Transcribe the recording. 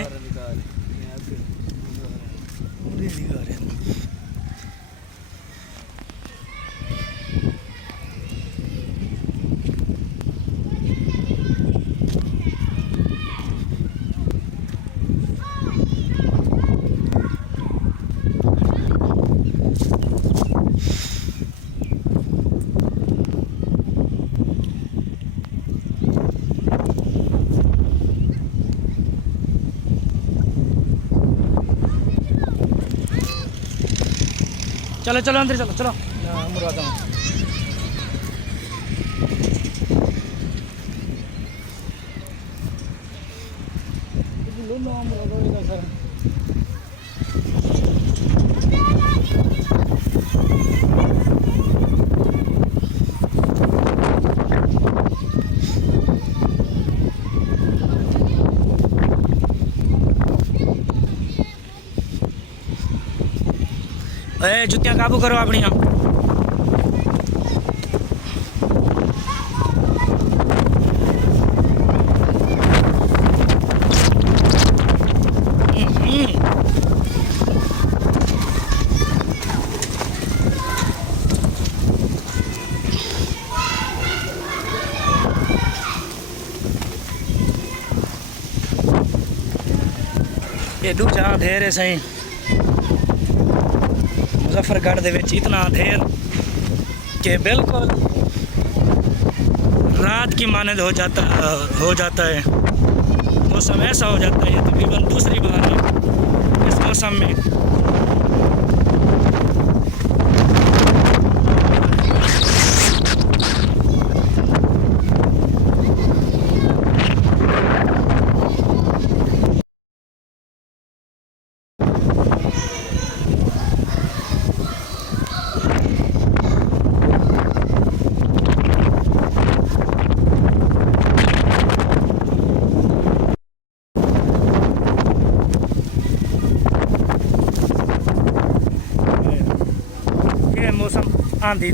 हैं पूरे दिखा रहे हैं। चलो चलो अंदर चलो चलो मुरादा जुत्तियां काबू करो अपनिया। ये दूजा अंधेर है सही मुजफ्फरगढ़ दे विच इतना अंधेर कि बिल्कुल रात की मानद हो जाता है। मौसम ऐसा हो जाता है, ये तकरीबन दूसरी बार है इस मौसम में। मौसम आंधी